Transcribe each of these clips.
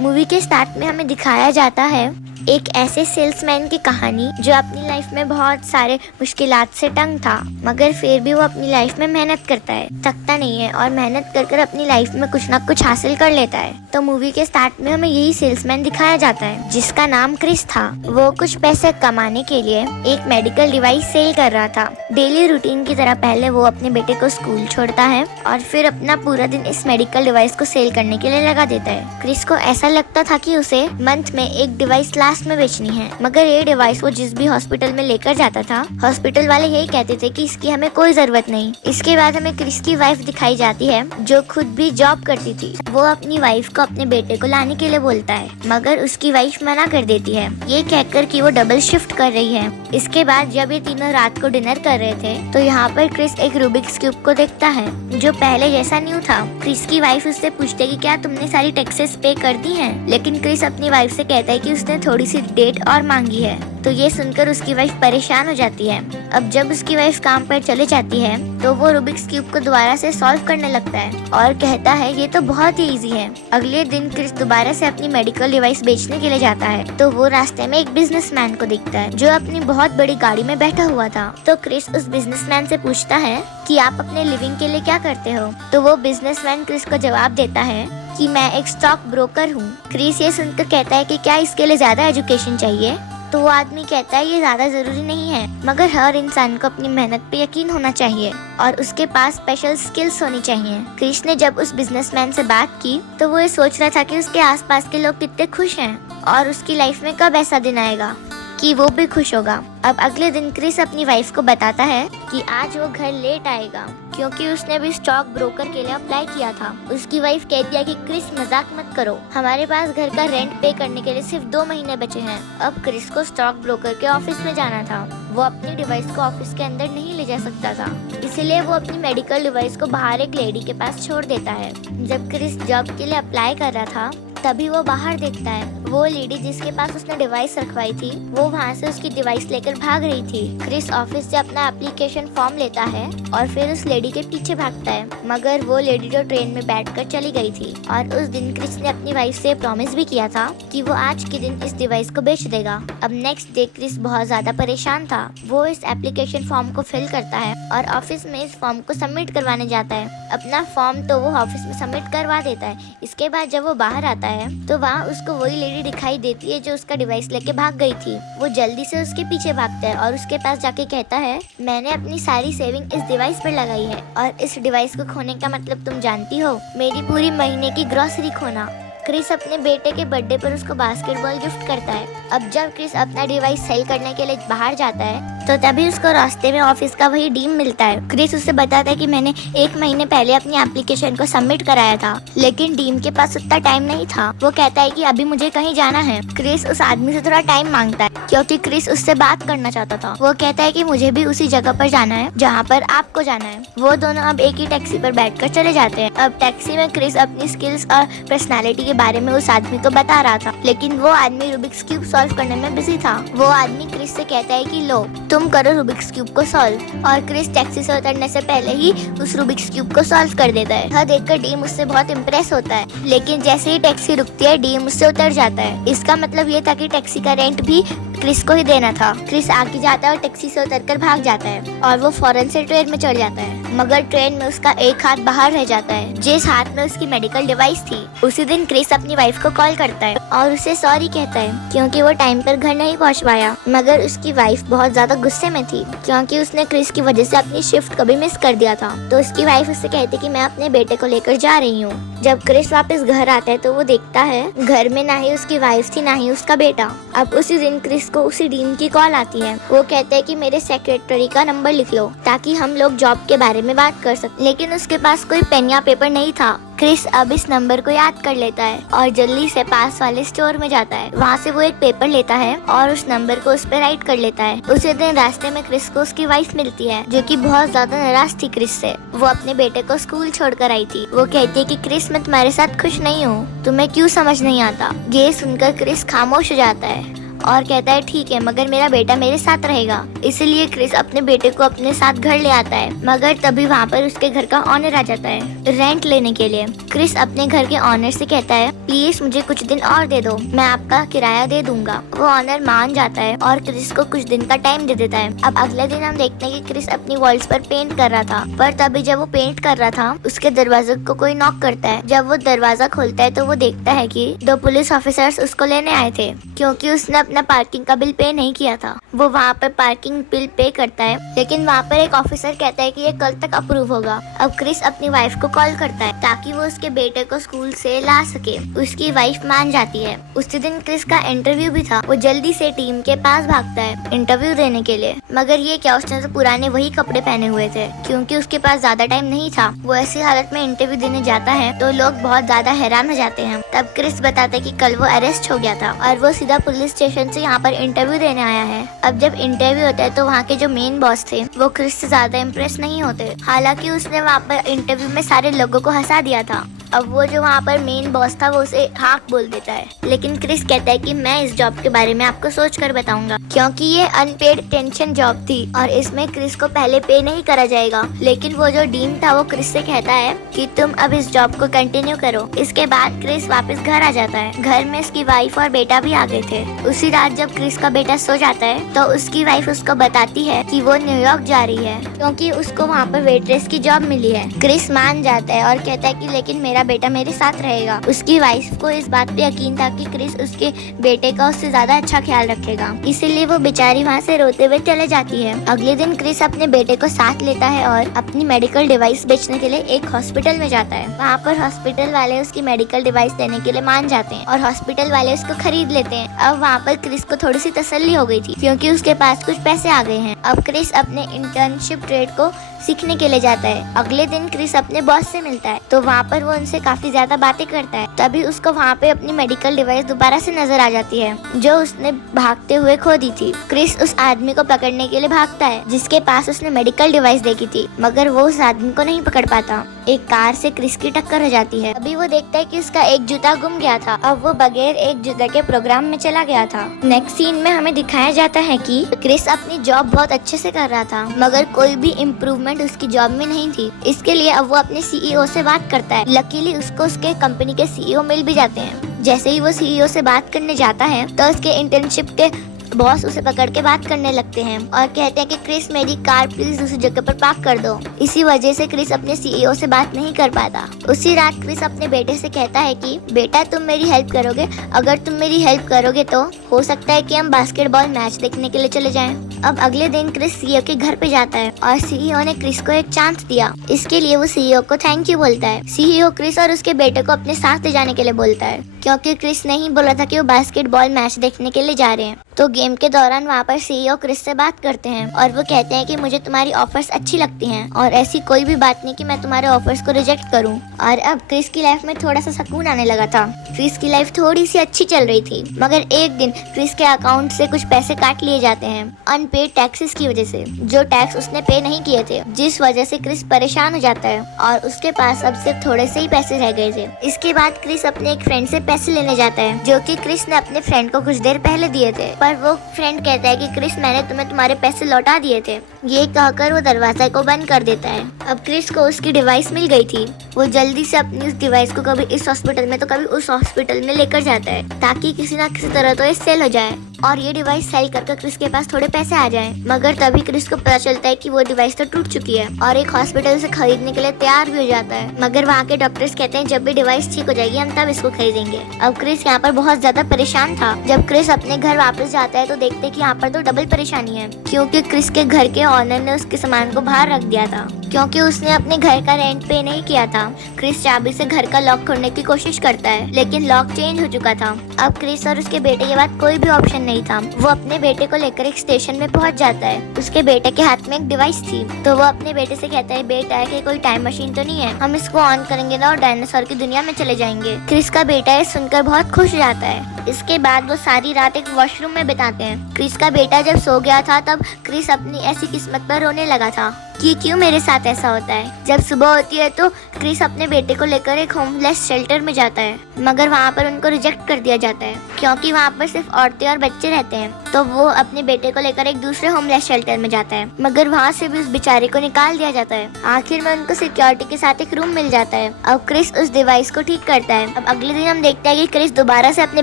Movie के start में हमें दिखाया जाता है एक ऐसे सेल्समैन की कहानी जो अपनी लाइफ में बहुत सारे मुश्किलात से तंग था, मगर फिर भी वो अपनी लाइफ में मेहनत करता है, थकता नहीं है और मेहनत कर अपनी लाइफ में कुछ ना कुछ हासिल कर लेता है। तो मूवी के स्टार्ट में हमें यही सेल्समैन दिखाया जाता है जिसका नाम क्रिस था। वो कुछ पैसे कमाने के लिए एक मेडिकल डिवाइस सेल कर रहा था। डेली रूटीन की तरह पहले वो अपने बेटे को स्कूल छोड़ता है और फिर अपना पूरा दिन इस मेडिकल डिवाइस को सेल करने के लिए लगा देता है। क्रिस को ऐसा लगता था कि उसे मंथ में एक डिवाइस लास्ट में बेचनी है, मगर ये डिवाइस वो जिस भी हॉस्पिटल में लेकर जाता था, हॉस्पिटल वाले यही कहते थे कि इसकी हमें कोई जरूरत नहीं। इसके बाद हमें क्रिस की वाइफ दिखाई जाती है जो खुद भी जॉब करती थी। वो अपनी वाइफ को अपने बेटे को लाने के लिए बोलता है, मगर उसकी वाइफ मना कर देती है, ये कहकर कि वो डबल शिफ्ट कर रही है। इसके बाद जब ये तीनों रात को डिनर कर रहे थे तो यहाँ पर क्रिस एक रूबिक्स क्यूब को देखता है जो पहले जैसा न्यू था। क्रिस की वाइफ उससे पूछती है कि क्या तुमने सारी टैक्सेस पे कर दी हैं? लेकिन क्रिस अपनी वाइफ से कहता है कि उसने थोड़ी सी डेट और मांगी है। तो ये सुनकर उसकी वाइफ परेशान हो जाती है। अब जब उसकी वाइफ काम पर चले जाती है तो वो रूबिक्स क्यूब को दोबारा से सॉल्व करने लगता है और कहता है ये तो बहुत ही इजी है। अगले दिन क्रिस दोबारा से अपनी मेडिकल डिवाइस बेचने के लिए जाता है तो वो रास्ते में एक बिजनेसमैन को दिखता है जो अपनी बहुत बड़ी गाड़ी में बैठा हुआ था। तो क्रिस उस बिजनेसमैन से पूछता है कि आप अपने लिविंग के लिए क्या करते हो? तो वो बिजनेसमैन क्रिस को जवाब देता है कि मैं एक स्टॉक ब्रोकर हूँ। क्रिस ये सुनकर कहता है कि क्या इसके लिए ज्यादा एजुकेशन चाहिए? तो वो आदमी कहता है ये ज्यादा जरूरी नहीं है, मगर हर इंसान को अपनी मेहनत पे यकीन होना चाहिए और उसके पास स्पेशल स्किल्स होनी चाहिए। क्रिस ने जब उस बिजनेसमैन से बात की तो वो ये सोच रहा था कि उसके आसपास के लोग कितने खुश हैं और उसकी लाइफ में कब ऐसा दिन आएगा कि वो भी खुश होगा। अब अगले दिन क्रिस अपनी वाइफ को बताता है कि आज वो घर लेट आएगा क्योंकि उसने भी स्टॉक ब्रोकर के लिए अप्लाई किया था। उसकी वाइफ कहती है कि क्रिस मजाक मत करो, हमारे पास घर का रेंट पे करने के लिए सिर्फ 2 महीने बचे हैं। अब क्रिस को स्टॉक ब्रोकर के ऑफिस में जाना था। वो अपनी डिवाइस को ऑफिस के अंदर नहीं ले जा सकता था, इसलिए वो अपनी मेडिकल डिवाइस को बाहर एक लेडी के पास छोड़ देता है। जब क्रिस जॉब के लिए अप्लाई कर रहा था तभी वो बाहर देखता है वो लेडी जिसके पास उसने डिवाइस रखवाई थी वो वहाँ से उसकी डिवाइस लेकर भाग रही थी। क्रिस ऑफिस से अपना एप्लीकेशन फॉर्म लेता है और फिर उस लेडी के पीछे भागता है, मगर वो लेडी जो ट्रेन में बैठकर चली गई थी। और उस दिन क्रिस ने अपनी वाइफ से प्रॉमिस भी किया था कि वो आज के दिन इस डिवाइस को बेच देगा। अब नेक्स्ट डे क्रिस बहुत ज्यादा परेशान था। वो इस एप्लीकेशन फॉर्म को फिल करता है और ऑफिस में इस फॉर्म को सबमिट करवाने जाता है। अपना फॉर्म तो वो ऑफिस में सबमिट करवा देता है। इसके बाद जब वो बाहर आता है तो वहाँ उसको वही लेडी दिखाई देती है जो उसका डिवाइस लेके भाग गई थी। वो जल्दी से उसके पीछे भागता है और उसके पास जाके कहता है मैंने अपनी सारी सेविंग इस डिवाइस पर लगाई है और इस डिवाइस को खोने का मतलब तुम जानती हो, मेरी पूरी महीने की ग्रोसरी खोना। क्रिस अपने बेटे के बर्थडे पर उसको बास्केटबॉल गिफ्ट करता है। अब जब क्रिस अपना डिवाइस सेल करने के लिए बाहर जाता है तो तभी उसको रास्ते में ऑफिस का वही डीन मिलता है। क्रिस उससे बताता है कि मैंने 1 महीने पहले अपनी एप्लीकेशन को सबमिट कराया था, लेकिन डीन के पास उतना टाइम नहीं था। वो कहता है कि अभी मुझे कहीं जाना है। क्रिस उस आदमी से थोड़ा टाइम मांगता है क्योंकि क्रिस उससे बात करना चाहता था। वो कहता है कि मुझे भी उसी जगह पर जाना है जहाँ पर आपको जाना है। वो दोनों अब एक ही टैक्सी पर बैठकर चले जाते हैं। अब टैक्सी में क्रिस अपनी स्किल्स और पर्सनालिटी के बारे में उस आदमी को बता रहा था, लेकिन वो आदमी रूबिक्स क्यूब सॉल्व करने में बिजी था। वो आदमी क्रिस से कहता है कि लो तुम करो रूबिक्स क्यूब को सॉल्व, और क्रिस टैक्सी से उतरने से पहले ही उस रूबिक्स क्यूब को सॉल्व कर देता है। यह देखकर डीम उससे बहुत इम्प्रेस होता है, लेकिन जैसे ही टैक्सी रुकती है डीम उससे उतर जाता है। इसका मतलब ये था कि टैक्सी का रेंट भी क्रिस को ही देना था। क्रिस आगे जाता है और टैक्सी से उतरकर भाग जाता है और वो फौरन से ट्रेन में चढ़ जाता है, मगर ट्रेन में उसका एक हाथ बाहर रह जाता है जिस हाथ में उसकी मेडिकल डिवाइस थी। उसी दिन क्रिस अपनी वाइफ को कॉल करता है और उसे सॉरी कहता है क्योंकि वो टाइम पर घर नहीं पहुंच पाया, मगर उसकी वाइफ बहुत ज्यादा गुस्से में थी क्योंकि उसने क्रिस की वजह से अपनी शिफ्ट कभी मिस कर दिया था। तो उसकी वाइफ उससे कहती कि मैं अपने बेटे को लेकर जा रही हूँ। जब क्रिस वापस घर आता है तो वो देखता है घर में ना ही उसकी वाइफ थी ना ही उसका बेटा। अब उसी दिन क्रिस को उसी डीन की कॉल आती है। वो कहते हैं कि मेरे सेक्रेटरी का नंबर लिख लो ताकि हम लोग जॉब के बारे में बात कर सकें, लेकिन उसके पास कोई पेन या पेपर नहीं था। क्रिस अब इस नंबर को याद कर लेता है और जल्दी से पास वाले स्टोर में जाता है। वहाँ से वो एक पेपर लेता है और उस नंबर को उस पर राइट कर लेता है। उसी दिन रास्ते में क्रिस को उसकी वाइफ मिलती है जो कि बहुत ज्यादा नाराज थी क्रिस से। वो अपने बेटे को स्कूल छोड़कर आई थी। वो कहती है कि क्रिस मैं तुम्हारे साथ खुश नहीं हूँ, तुम्हें क्यों समझ नहीं आता। ये सुनकर क्रिस खामोश हो जाता है और कहता है ठीक है, मगर मेरा बेटा मेरे साथ रहेगा। इसलिए क्रिस अपने बेटे को अपने साथ घर ले आता है, मगर तभी वहाँ पर उसके घर का ऑनर आ जाता है रेंट लेने के लिए। क्रिस अपने घर के ऑनर से कहता है प्लीज मुझे कुछ दिन और दे दो, मैं आपका किराया दे दूंगा। वो ऑनर मान जाता है और क्रिस को कुछ दिन का टाइम दे देता है। अब अगले दिन हम देखते हैं कि क्रिस अपनी वॉल्स पर पेंट कर रहा था, पर तभी जब वो पेंट कर रहा था उसके दरवाजे को कोई नॉक करता है। जब वो दरवाजा खोलता है तो वो देखता है कि 2 पुलिस ऑफिसर्स उसको लेने आए थे, क्योंकि उसने अपना पार्किंग का बिल पे नहीं किया था। वो वहाँ पर पार्किंग बिल पे करता है, लेकिन वहाँ पर एक ऑफिसर कहता है कि ये कल तक अप्रूव होगा। अब क्रिस अपनी वाइफ को कॉल करता है ताकि वो उसके बेटे को स्कूल से ला सके। उसकी वाइफ मान जाती है। उसी दिन क्रिस का इंटरव्यू भी था। वो जल्दी से टीम के पास भागता है इंटरव्यू देने के लिए, मगर ये क्या, उसने तो पुराने वही कपड़े पहने हुए थे, क्योंकि उसके पास ज्यादा टाइम नहीं था। वो ऐसी हालत में इंटरव्यू देने जाता है तो लोग बहुत ज्यादा हैरान हो जाते हैं। तब क्रिस बताता है कि कल वो अरेस्ट हो गया था और वो सीधा पुलिस स्टेशन से यहाँ पर इंटरव्यू देने आया है। अब जब इंटरव्यू होता है तो वहाँ के जो मेन बॉस थे वो क्रिस से ज्यादा इम्प्रेस नहीं होते, हालांकि उसने वहाँ पर इंटरव्यू में सारे लोगों को हंसा दिया था। अब वो जो वहाँ पर मेन बॉस था वो उसे हाँ बोल देता है, लेकिन क्रिस कहता है कि मैं इस जॉब के बारे में आपको सोच कर बताऊंगा, क्योंकि ये अनपेड टेंशन जॉब थी और इसमें क्रिस को पहले पे नहीं करा जाएगा। लेकिन वो जो डीन था वो क्रिस से कहता है कि तुम अब इस जॉब को कंटिन्यू करो। इसके बाद क्रिस वापस घर आ जाता है। घर में उसकी वाइफ और बेटा भी आ गए थे। उसी रात जब क्रिस का बेटा सो जाता है तो उसकी वाइफ उसको बताती है कि वो न्यूयॉर्क जा रही है, क्योंकि उसको वहाँ पर वेट्रेस की जॉब मिली है। क्रिस मान जाता है और कहता है कि लेकिन मेरा बेटा मेरे साथ रहेगा। उसकी वाइफ को इस बात पे यकीन था कि क्रिस उसके बेटे का उससे ज्यादा अच्छा ख्याल रखेगा, इसीलिए वो बेचारी वहाँ से रोते हुए चले जाती है। अगले दिन क्रिस अपने बेटे को साथ लेता है और अपनी मेडिकल डिवाइस बेचने के लिए एक हॉस्पिटल में जाता है। वहाँ पर हॉस्पिटल वाले उसकी मेडिकल डिवाइस देने के लिए मान जाते हैं और हॉस्पिटल वाले उसको खरीद लेते हैं। अब वहाँ पर क्रिस को थोड़ी सी तसल्ली हो गई थी, क्योंकि उसके पास कुछ पैसे आ गए हैं। अब क्रिस अपने इंटर्नशिप ट्रेड को सीखने के लिए जाता है। अगले दिन क्रिस अपने बॉस से मिलता है तो वहाँ पर वो उनसे काफी ज्यादा बातें करता है। तभी उसको वहाँ पे अपनी मेडिकल डिवाइस दोबारा से नजर आ जाती है जो उसने भागते हुए खो दी थी। क्रिस उस आदमी को पकड़ने के लिए भागता है जिसके पास उसने मेडिकल डिवाइस देखी थी, मगर वो उस आदमी को नहीं पकड़ पाता। एक कार से क्रिस की टक्कर हो जाती है। अभी वो देखता है कि उसका एक जूता गुम गया था। अब वो बगैर एक जूता के प्रोग्राम में चला गया था। नेक्स्ट सीन में हमें दिखाया जाता है कि क्रिस अपनी जॉब बहुत अच्छे से कर रहा था, मगर कोई भी इम्प्रूवमेंट उसकी जॉब में नहीं थी। इसके लिए अब वो अपने सीईओ से बात करता है। लकीली उसको उसके कंपनी के सीईओ मिल भी जाते हैं। जैसे ही वो सीईओ से बात करने जाता है तो उसके इंटर्नशिप के बॉस उसे पकड़ के बात करने लगते हैं और कहते हैं कि क्रिस मेरी कार प्लीज दूसरी जगह पर पार्क कर दो। इसी वजह से क्रिस अपने सीईओ से बात नहीं कर पाता। उसी रात क्रिस अपने बेटे से कहता है कि बेटा तुम मेरी हेल्प करोगे, अगर तुम मेरी हेल्प करोगे तो हो सकता है कि हम बास्केटबॉल मैच देखने के लिए चले जाएं। अब अगले दिन क्रिस सीईओ के घर पे जाता है और सीईओ ने क्रिस को एक चांस दिया। इसके लिए वो सीईओ को थैंक यू बोलता है। सीईओ क्रिस और उसके बेटे को अपने साथ ले जाने के लिए बोलता है, क्योंकि क्रिस ने ही बोला था कि वो बास्केटबॉल मैच देखने के लिए जा रहे हैं। तो गेम के दौरान वहाँ पर सीईओ क्रिस से बात करते हैं और वो कहते हैं कि मुझे तुम्हारी ऑफर्स अच्छी लगती हैं और ऐसी कोई भी बात नहीं कि मैं तुम्हारे ऑफर्स को रिजेक्ट करूं। और अब क्रिस की लाइफ में थोड़ा सा सुकून आने लगा था। क्रिस की लाइफ थोड़ी सी अच्छी चल रही थी, मगर एक दिन क्रिस के अकाउंट से कुछ पैसे काट लिए जाते हैं अनपेड टैक्सेस की वजह से, जो टैक्स उसने पे नहीं किए थे, जिस वजह से क्रिस परेशान हो जाता है और उसके पास अब सिर्फ थोड़े से ही पैसे रह गए थे। इसके बाद क्रिस अपने एक फ्रेंड से पैसे लेने जाता है, जो कि क्रिस ने अपने फ्रेंड को कुछ देर पहले दिए थे। पर वो फ्रेंड कहता है कि क्रिस मैंने तुम्हें तुम्हारे पैसे लौटा दिए थे। ये कहकर वो दरवाजा को बंद कर देता है। अब क्रिस को उसकी डिवाइस मिल गई थी। वो जल्दी से अपनी उस डिवाइस को कभी इस हॉस्पिटल में तो कभी उस हॉस्पिटल में लेकर जाता है, ताकि किसी ना किसी तरह तो ये सेल हो जाए और ये डिवाइस सेल करके क्रिस के पास थोड़े पैसे आ जाएं। मगर तभी क्रिस को पता चलता है कि वो डिवाइस तो टूट चुकी है और एक हॉस्पिटल से खरीदने के लिए तैयार भी हो जाता है। मगर वहाँ के डॉक्टर्स कहते हैं जब भी डिवाइस ठीक हो जाएगी हम तब इसको खरीदेंगे। अब क्रिस यहाँ पर बहुत ज्यादा परेशान था। जब क्रिस अपने घर वापस जाता है तो देखते हैं कि यहाँ पर तो डबल परेशानी है, क्योंकि क्रिस के घर के ऑनर ने उसके सामान को बाहर रख दिया था, क्योंकि उसने अपने घर का रेंट पे नहीं किया था। क्रिस चाबी से घर का लॉक खोलने की कोशिश करता है, लेकिन लॉक चेंज हो चुका था। अब क्रिस और उसके बेटे के बाद कोई भी ऑप्शन नहीं था। वो अपने बेटे को लेकर एक स्टेशन में पहुंच जाता है। उसके बेटे के हाथ में एक डिवाइस थी, तो वो अपने बेटे से कहता है बेटा कि कोई टाइम मशीन तो नहीं है, हम इसको ऑन करेंगे ना और डायनासोर की दुनिया में चले जाएंगे। क्रिस का बेटा ये सुनकर बहुत खुश हो जाता है। इसके बाद वो सारी रात एक वॉशरूम में बिताते हैं। क्रिस का बेटा जब सो गया था तब क्रिस अपनी ऐसी किस्मत पर रोने लगा था। कि क्यों मेरे साथ ऐसा होता है। जब सुबह होती है तो क्रिस अपने बेटे को लेकर एक होमलेस शेल्टर में जाता है, मगर वहाँ पर उनको रिजेक्ट कर दिया जाता है क्योंकि वहाँ पर सिर्फ औरतें और बच्चे रहते हैं। तो वो अपने बेटे को लेकर एक दूसरे होमलेस शेल्टर में जाता है, मगर वहाँ से भी उस बेचारे को निकाल दिया जाता है। आखिर में उनको सिक्योरिटी के साथ एक रूम मिल जाता है। अब क्रिस उस डिवाइस को ठीक करता है। अब अगले दिन हम देखते हैं कि क्रिस दोबारा से अपने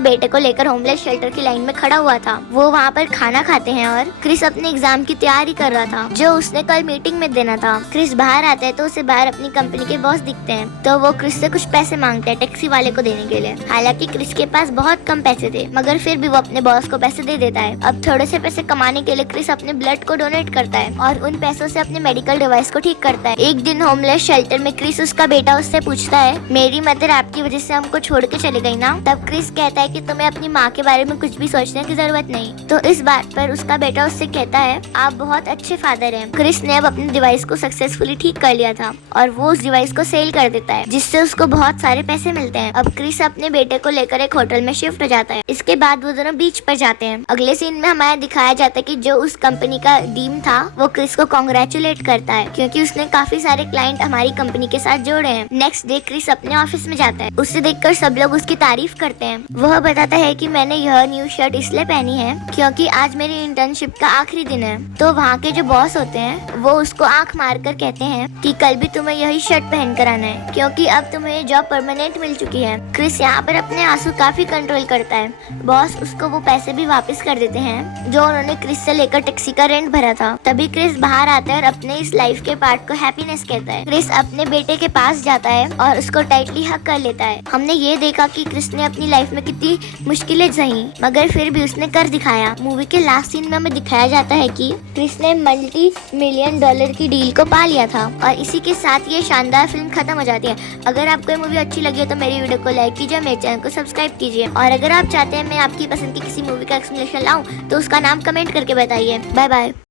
बेटे को लेकर होमलेस शेल्टर की लाइन में खड़ा हुआ था। वो वहाँ पर खाना खाते हैं और क्रिस अपने एग्जाम की तैयारी कर रहा था जो उसने कल मीटिंग में देना था। क्रिस बाहर आता है तो उसे बाहर अपनी कंपनी के बॉस दिखते हैं, तो वो क्रिस से कुछ पैसे मांगते हैं टैक्सी वाले को देने के लिए। हालांकि क्रिस के पास बहुत कम पैसे थे, मगर फिर भी वो अपने बॉस को पैसे दे देता है। अब थोड़े से पैसे कमाने के लिए क्रिस अपने ब्लड को डोनेट करता है और उन पैसों से अपने मेडिकल डिवाइस को ठीक करता है। एक दिन होमलेस शेल्टर में क्रिस उसका बेटा उससे पूछता है, मेरी मदर आपकी वजह से हमको छोड़ के चले गई ना? तब क्रिस कहता है कि तुम्हें अपनी माँ के बारे में कुछ भी सोचने की जरूरत नहीं। तो इस बात पर उसका बेटा उससे कहता है, आप बहुत अच्छे फादर हैं। क्रिस ने अब अपने डिवाइस को सक्सेसफुली ठीक कर लिया था और वो उस डिवाइस को सेल कर देता है, जिससे उसको बहुत सारे पैसे मिलते हैं। अब क्रिस अपने बेटे को लेकर एक होटल में शिफ्ट हो जाता है। इसके बाद वो दोनों बीच पर जाते हैं। अगले सीन में हमें दिखाया जाता है कि जो उस कंपनी का डीन था वो क्रिस को कांग्रेचुलेट करता है क्योंकि उसने काफी सारे क्लाइंट हमारी कंपनी के साथ जोड़े हैं। नेक्स्ट डे क्रिस अपने ऑफिस में जाता है। उसे देखकर सब लोग उसकी तारीफ करते हैं। वह बताता है कि मैंने यह न्यू शर्ट इसलिए पहनी है क्योंकि आज मेरी इंटर्नशिप का आखिरी दिन है। तो वहाँ के जो बॉस होते हैं वो उसको आंख मार कर कहते हैं कि कल भी तुम्हें यही शर्ट पहन कर आना है क्योंकि अब तुम्हें जॉब परमानेंट मिल चुकी है। क्रिस यहाँ पर अपने आंसू काफी कंट्रोल करता है। बॉस उसको वो पैसे भी वापस कर देते हैं जो उन्होंने क्रिस से लेकर टैक्सी का रेंट भरा था। तभी क्रिस बाहर आता है और अपने इस लाइफ के पार्ट को हैप्पीनेस कहता है। क्रिस अपने बेटे के पास जाता है और उसको टाइटली हग कर लेता है। हमने ये देखा कि क्रिस ने अपनी लाइफ में कितनी मुश्किलें सही, मगर फिर भी उसने कर दिखाया। मूवी के लास्ट सीन में हमें दिखाया जाता है कि क्रिस ने $multi-million की डील को पा लिया था और इसी के साथ ये शानदार फिल्म खत्म हो जाती है। अगर आपको ये मूवी अच्छी लगी है तो मेरी वीडियो को लाइक कीजिए, मेरे चैनल को सब्सक्राइब कीजिए और अगर आप चाहते हैं मैं आपकी पसंद की किसी मूवी का एक्सप्लेनेशन लाऊं तो उसका नाम कमेंट करके बताइए। Bye bye.